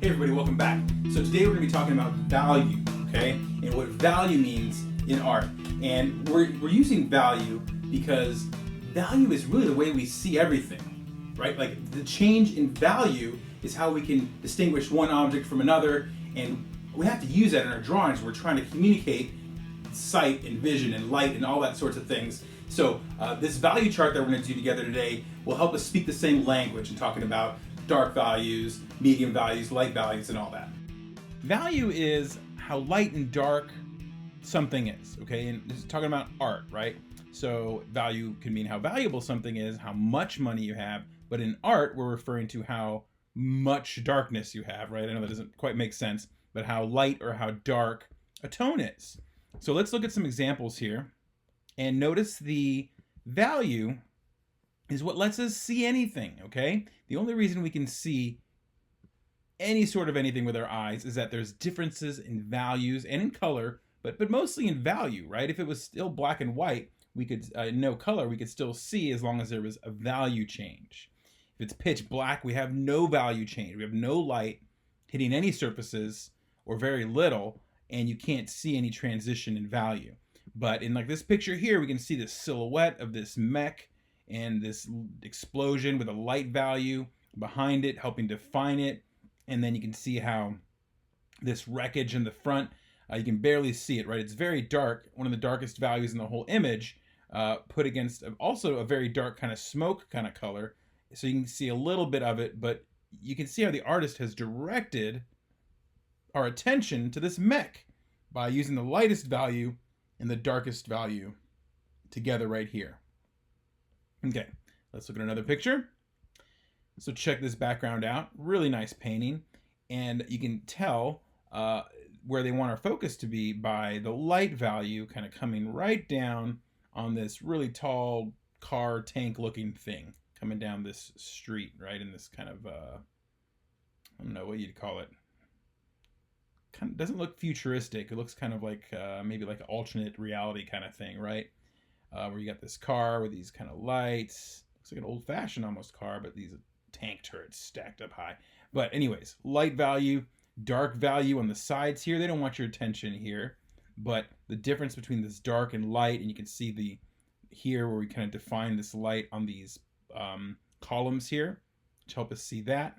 Hey everybody, welcome back. So today we're going to be talking about value, okay? And what value means in art. And we're using value because value is really the way we see everything, right? Like the change in value is how we can distinguish one object from another, and we have to use that in our drawings. We're trying to communicate sight and vision and light and all that sorts of things. So this value chart that we're going to do together today will help us speak the same language in talking about dark values, medium values, light values, and all that. Value is how light and dark something is, okay? And this is talking about art, right? So value can mean how valuable something is, how much money you have, but in art, we're referring to how much darkness you have, right? I know that doesn't quite make sense, but how light or how dark a tone is. So let's look at some examples here, and notice the value is what lets us see anything, okay? The only reason we can see any sort of anything with our eyes is that there's differences in values and in color, but mostly in value, right? If it was still black and white, we could, no color, we could still see as long as there was a value change. If it's pitch black, we have no value change. We have no light hitting any surfaces or very little, and you can't see any transition in value. But in like this picture here, we can see the silhouette of this mech and this explosion with a light value behind it, helping define it. And then you can see how this wreckage in the front, you can barely see it, right? It's very dark, one of the darkest values in the whole image, put against also a very dark kind of smoke kind of color. So you can see a little bit of it, but you can see how the artist has directed our attention to this mech by using the lightest value and the darkest value together right here. Okay, let's look at another picture. So check this background out. Really nice painting. And you can tell where they want our focus to be by the light value kind of coming right down on this really tall car tank looking thing coming down this street, right? In this kind of, I don't know what you'd call it. Kind of doesn't look futuristic. It looks kind of like maybe like an alternate reality kind of thing, right? Where you got this car with these kind of lights. Looks like an old-fashioned almost car, but these tank turrets stacked up high. But anyways, light value, dark value on the sides here. They don't want your attention here. But the difference between this dark and light, and you can see the here where we kind of define this light on these columns here to help us see that.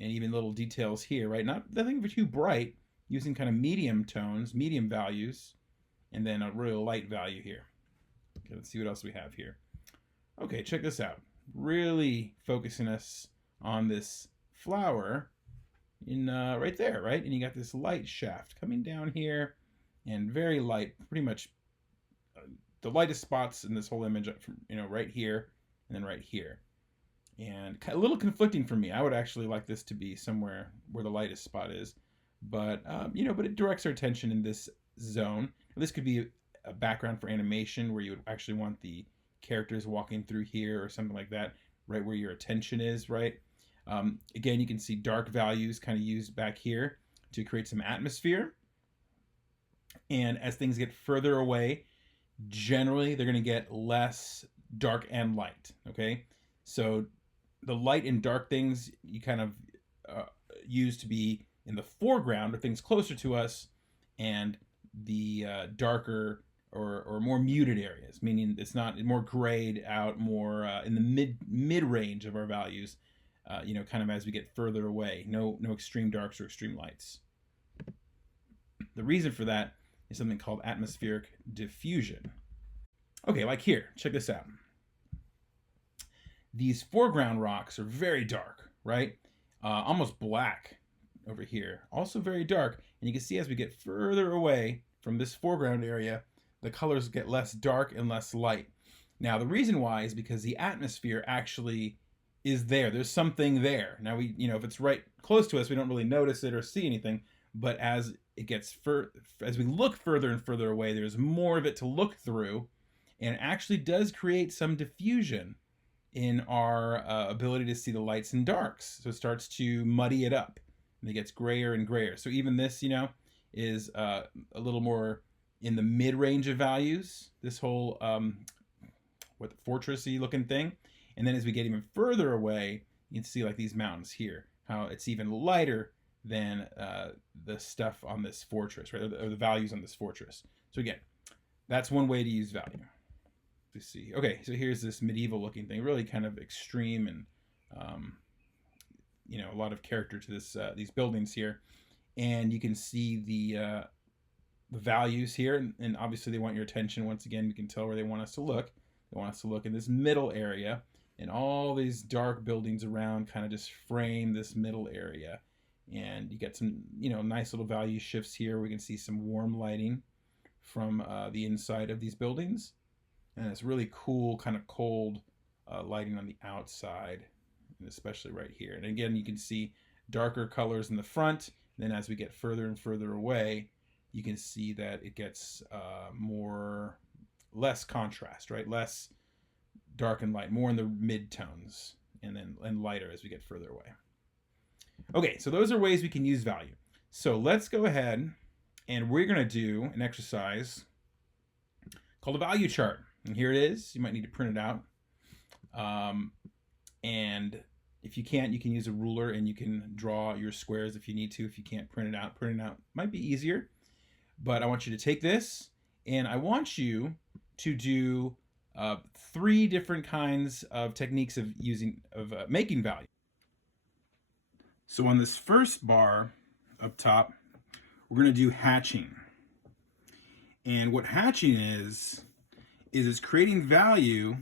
And even little details here, right? Nothing too bright, using kind of medium tones, medium values, and then a real light value here. Okay, let's see what else we have here. Okay, check this out. Really focusing us on this flower in right there, right? And you got this light shaft coming down here, and very light, pretty much the lightest spots in this whole image, right here and then right here. And a little conflicting for me. I would actually like this to be somewhere where the lightest spot is, but but it directs our attention in this zone. This could be a background for animation where you would actually want the characters walking through here or something like that, right where your attention is, right? Again, you can see dark values kind of used back here to create some atmosphere. And as things get further away, generally they're going to get less dark and light, okay? So the light and dark things you kind of use to be in the foreground or things closer to us, and the darker or more muted areas, meaning it's not more grayed out, more in the mid range of our values, kind of as we get further away. No extreme darks or extreme lights. The reason for that is something called atmospheric diffusion. Okay, like here, check this out. These foreground rocks are very dark, right? Almost black over here. Also very dark. And you can see as we get further away from this foreground area, the colors get less dark and less light. Now, the reason why is because the atmosphere actually is there. There's something there. Now, if it's right close to us, we don't really notice it or see anything. But as it gets as we look further and further away, there's more of it to look through, and it actually does create some diffusion in our ability to see the lights and darks. So it starts to muddy it up, and it gets grayer and grayer. So even this, is a little more in the mid-range of values. This whole, fortressy looking thing. And then as we get even further away, you can see like these mountains here, how it's even lighter than the stuff on this fortress, right? Or the values on this fortress. So again, that's one way to use value. Let's see. Okay, so here's this medieval looking thing, really kind of extreme and you know, a lot of character to this these buildings here. And you can see the values here, and obviously they want your attention. Once again, you can tell where they want us to look. They want us to look in this middle area, and all these dark buildings around kind of just frame this middle area. And you get some, you know, nice little value shifts here. We can see some warm lighting from the inside of these buildings, and it's really cool, kind of cold lighting on the outside, and especially right here. And again, you can see darker colors in the front. Then as we get further and further away, you can see that it gets less contrast, right? Less dark and light, more in the mid-tones, and lighter as we get further away. Okay, so those are ways we can use value. So let's go ahead and we're going to do an exercise called a value chart. And here it is. You might need to print it out. And if you can't, you can use a ruler and you can draw your squares if you need to. If you can't print it out might be easier. But I want you to take this, and I want you to do 3 different kinds of techniques of making value. So on this first bar up top, we're going to do hatching. And what hatching is it's creating value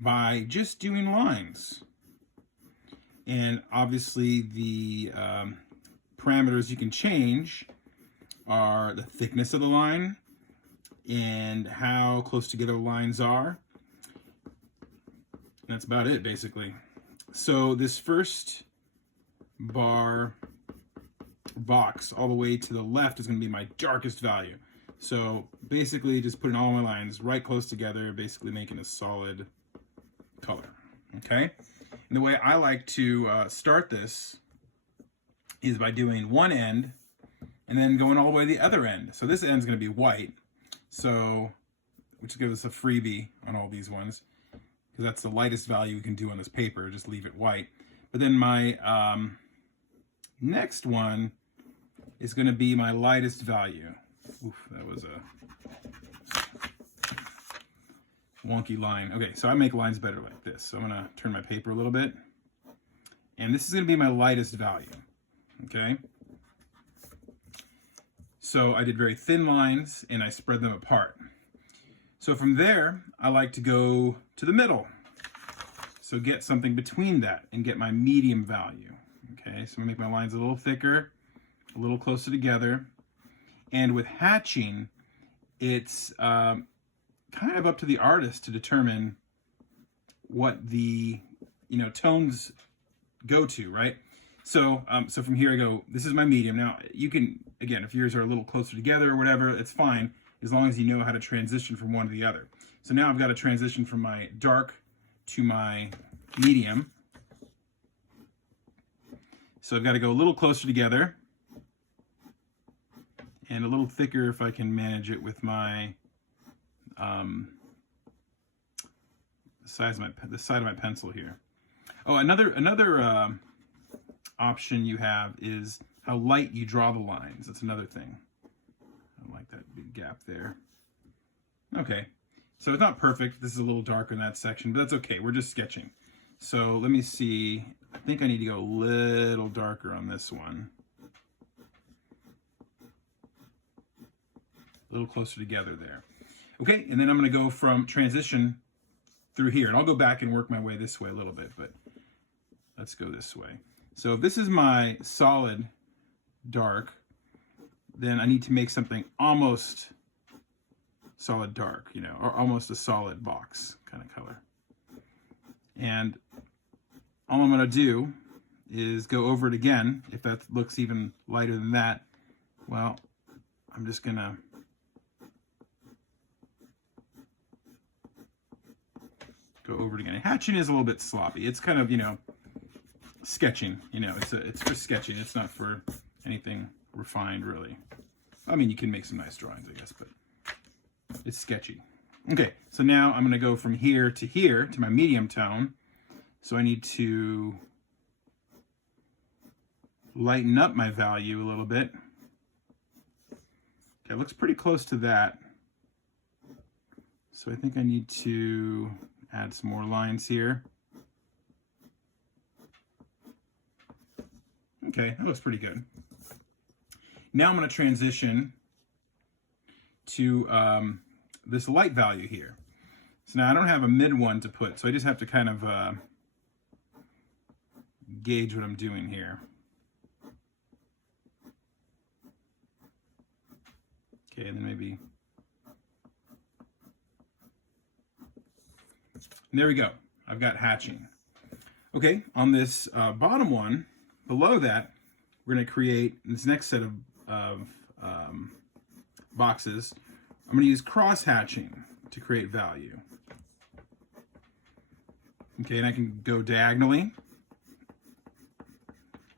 by just doing lines. And obviously the parameters you can change are the thickness of the line and how close together the lines are. And that's about it, basically. So this first box all the way to the left is going to be my darkest value. So basically just putting all my lines right close together, basically making a solid color. Okay? And the way I like to start this is by doing one end and then going all the way to the other end. So this end's going to be white, so which gives us a freebie on all these ones, because that's the lightest value we can do on this paper, just leave it white. But then my next one is going to be my lightest value. Oof, that was a wonky line. Okay, so I make lines better like this. So I'm going to turn my paper a little bit. And this is going to be my lightest value. Okay? So I did very thin lines and I spread them apart. So from there, I like to go to the middle. So get something between that and get my medium value. Okay, so I'm going to make my lines a little thicker, a little closer together. And with hatching, it's kind of up to the artist to determine what the tones go to, right? So so from here I go, this is my medium. Now you can, again, if yours are a little closer together or whatever, it's fine, as long as you know how to transition from one to the other. So now I've got to transition from my dark to my medium. So I've got to go a little closer together and a little thicker if I can manage it with my the side of my pencil here. Oh, another option you have is how light you draw the lines. That's another thing. I like that big gap there. Okay, so it's not perfect. This is a little darker in that section, but that's okay. We're just sketching. So let me see. I think I need to go a little darker on this one. A little closer together there. Okay, and then I'm going to go from transition through here, and I'll go back and work my way this way a little bit, but let's go this way. So if this is my solid dark, then I need to make something almost solid dark, or almost a solid box kind of color. And all I'm going to do is go over it again. If that looks even lighter than that, well, I'm just going to go over it again. Hatching is a little bit sloppy. It's kind of, sketching. It's for sketching. It's not for anything refined, really. I mean, you can make some nice drawings, I guess, but it's sketchy. Okay, so now I'm going to go from here to my medium tone. So I need to lighten up my value a little bit. Okay, it looks pretty close to that. So I think I need to add some more lines here. Okay, that looks pretty good. Now I'm going to transition to this light value here. So now I don't have a mid one to put, so I just have to kind of gauge what I'm doing here. Okay, and then maybe, and there we go. I've got hatching. Okay, on this bottom one, below that, we're going to create this next set of boxes. I'm going to use cross hatching to create value. Okay, and I can go diagonally. And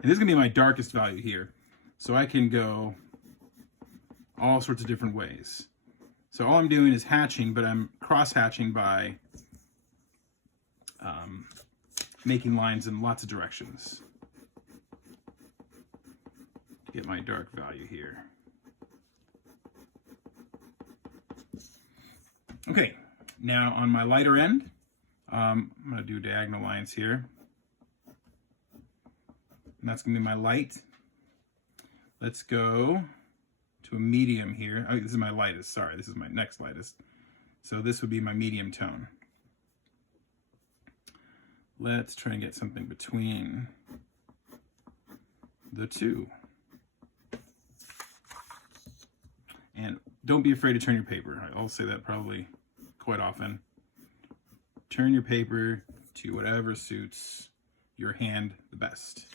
this is going to be my darkest value here. So I can go all sorts of different ways. So all I'm doing is hatching, but I'm cross hatching by making lines in lots of directions to get my dark value here. Okay, now on my lighter end, I'm going to do diagonal lines here. And that's going to be my light. Let's go to a medium here. Oh, this is my lightest, sorry, this is my next lightest. So this would be my medium tone. Let's try and get something between the two. And don't be afraid to turn your paper. I'll say that probably quite often. Turn your paper to whatever suits your hand the best.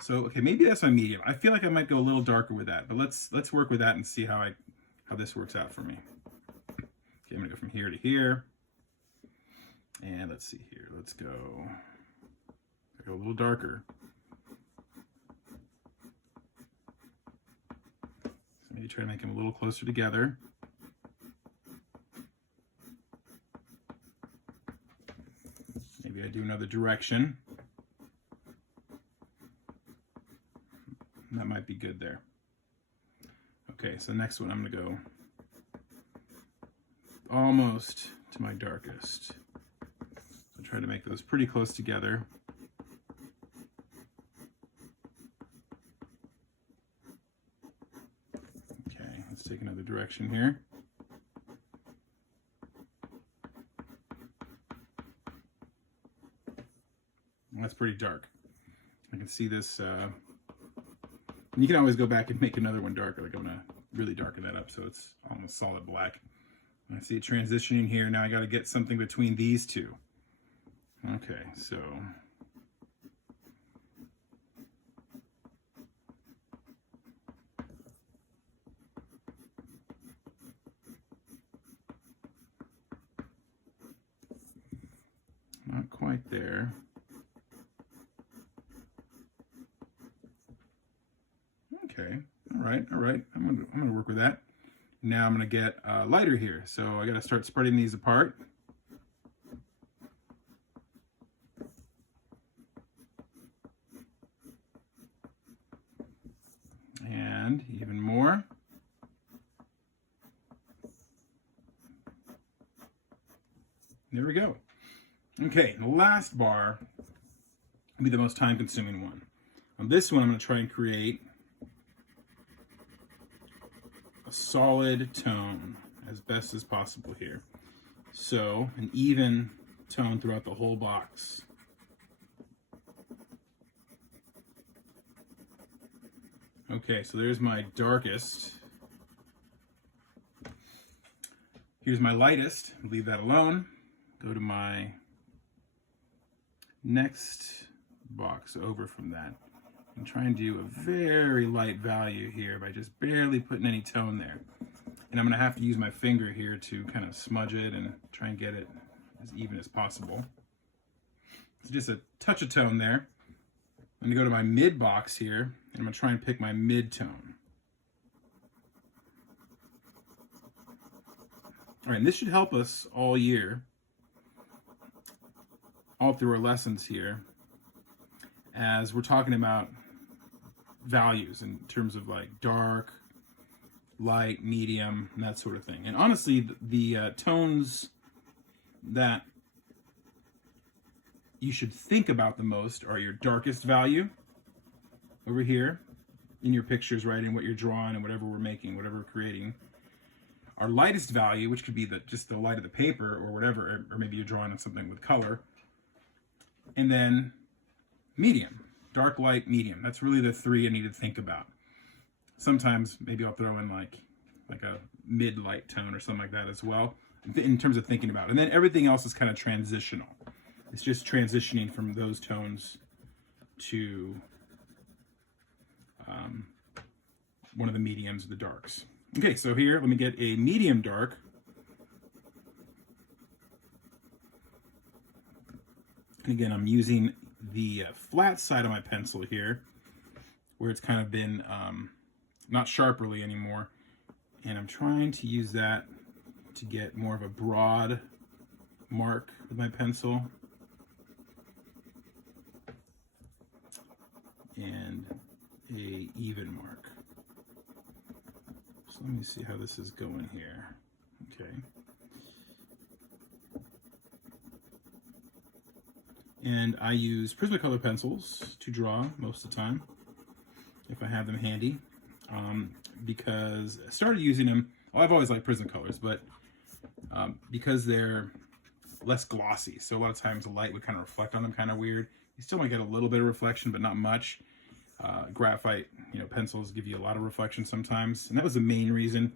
So, okay, maybe that's my medium. I feel like I might go a little darker with that, but let's work with that and see how this works out for me. Okay, I'm gonna go from here to here. And let's see here, let's go a little darker. So maybe try to make them a little closer together. Maybe I do another direction. That might be good there. Okay, so the next one I'm gonna go almost to my darkest. So try to make those pretty close together. Okay, let's take another direction here. That's pretty dark. I can see this, and you can always go back and make another one darker. Like I'm gonna really darken that up so it's almost solid black. I see it transitioning here. Now I gotta get something between these two. Okay, so not quite there. Okay, all right. I'm gonna work with that. Now I'm gonna get lighter here. So I gotta start spreading these apart. And even more. There we go. Okay, the last bar will be the most time-consuming one. On this one, I'm going to try and create a solid tone as best as possible here. So, an even tone throughout the whole box. Okay, so there's my darkest. Here's my lightest. Leave that alone. Go to my next box over from that and try and do a very light value here by just barely putting any tone there. And I'm going to have to use my finger here to kind of smudge it and try and get it as even as possible. So just a touch of tone there. I'm going to go to my mid box here and I'm going to try and pick my mid tone. All right, and this should help us all year, all through our lessons here, as we're talking about values in terms of like dark, light, medium, and that sort of thing. And honestly, the tones that you should think about the most are your darkest value over here in your pictures, right, in what you're drawing and whatever we're making, whatever we're creating. Our lightest value, which could be just the light of the paper or whatever, or maybe you're drawing on something with color. And then medium, dark, light, medium. That's really the three I need to think about. Sometimes maybe I'll throw in like a mid-light tone or something like that as well, in terms of thinking about it. And then everything else is kind of transitional. It's just transitioning from those tones to one of the mediums, the darks. Okay, so here, let me get a medium dark. And again, I'm using the flat side of my pencil here, where it's kind of been not sharperly anymore. And I'm trying to use that to get more of a broad mark with my pencil. And a even mark. So let me see how this is going here. Okay. And I use Prismacolor pencils to draw most of the time, if I have them handy, because I started using them. Well, I've always liked Prismacolors, but because they're less glossy, so a lot of times the light would kind of reflect on them kind of weird. You still might get a little bit of reflection, but not much. Graphite, pencils give you a lot of reflection sometimes, and that was the main reason.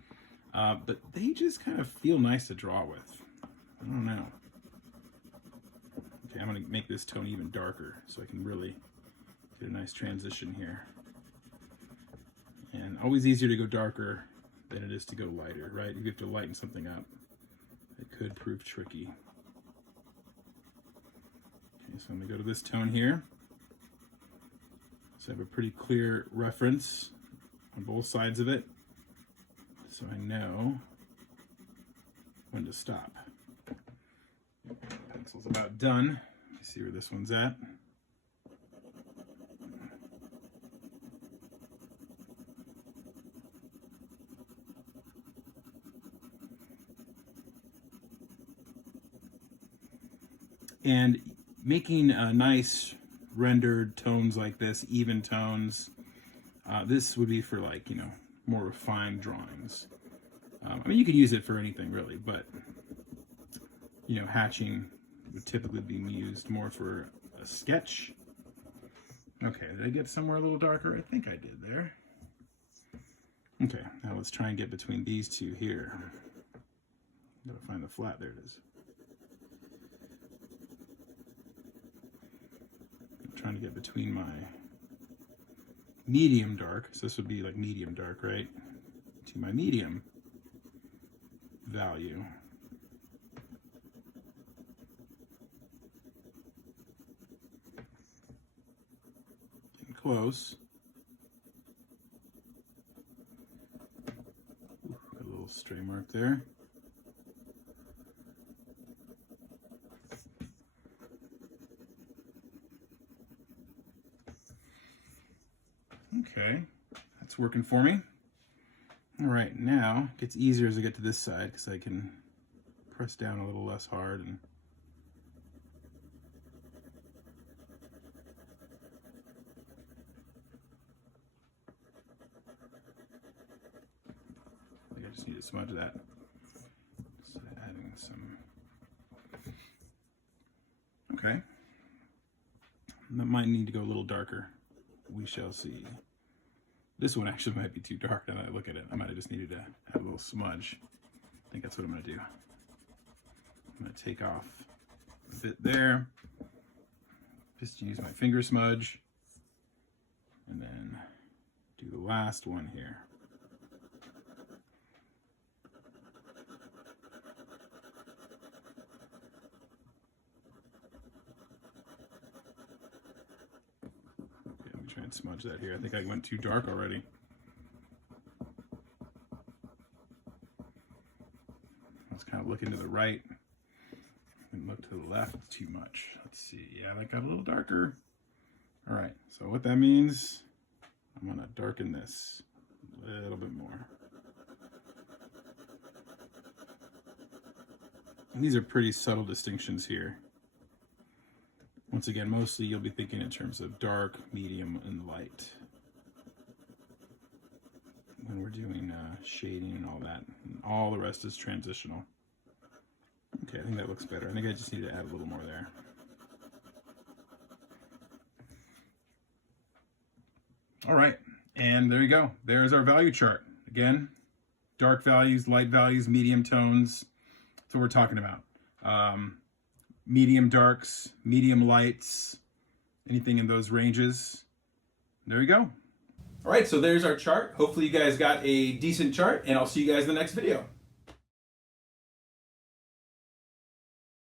But they just kind of feel nice to draw with. I don't know. Okay, I'm going to make this tone even darker so I can really get a nice transition here. And always easier to go darker than it is to go lighter, right? If you have to lighten something up, it could prove tricky. Okay, so I'm going to go to this tone here. So I have a pretty clear reference on both sides of it, so I know when to stop. Pencil's about done. Let's see where this one's at. And making a nice rendered tones like this, even tones, this would be for like, more refined drawings. I mean, you could use it for anything really, but hatching would typically be used more for a sketch. Okay, did I get somewhere a little darker? I think I did there. Okay, now let's try and get between these two here. Gotta find the flat, there it is. I'm trying to get between my medium dark, so this would be like medium dark, right? To my medium value. Getting close. Ooh, got a little stray mark there. Okay, that's working for me. All right, now it gets easier as I get to this side because I can press down a little less hard and I think I just need to smudge that. Just adding some. Okay, that might need to go a little darker. We shall see. This one actually might be too dark now that I look at it. I might have just needed to have a little smudge. I think that's what I'm going to do. I'm going to take off a bit there. Just use my finger smudge. And then do the last one here. Try and smudge that here. I think I went too dark already. It's kind of looking to the right. And look to the left too much. Let's see. Yeah, that got a little darker. All right, so what that means, I'm gonna darken this a little bit more. And these are pretty subtle distinctions here. Once again, mostly you'll be thinking in terms of dark, medium, and light when we're doing shading and all that. And all the rest is transitional. Okay, I think that looks better. I think I just need to add a little more there. All right, and there you go. There's our value chart. Again, dark values, light values, medium tones. That's what we're talking about. Medium darks, medium lights, anything in those ranges. There you go. All right, so there's our chart. Hopefully you guys got a decent chart, and I'll see you guys in the next video.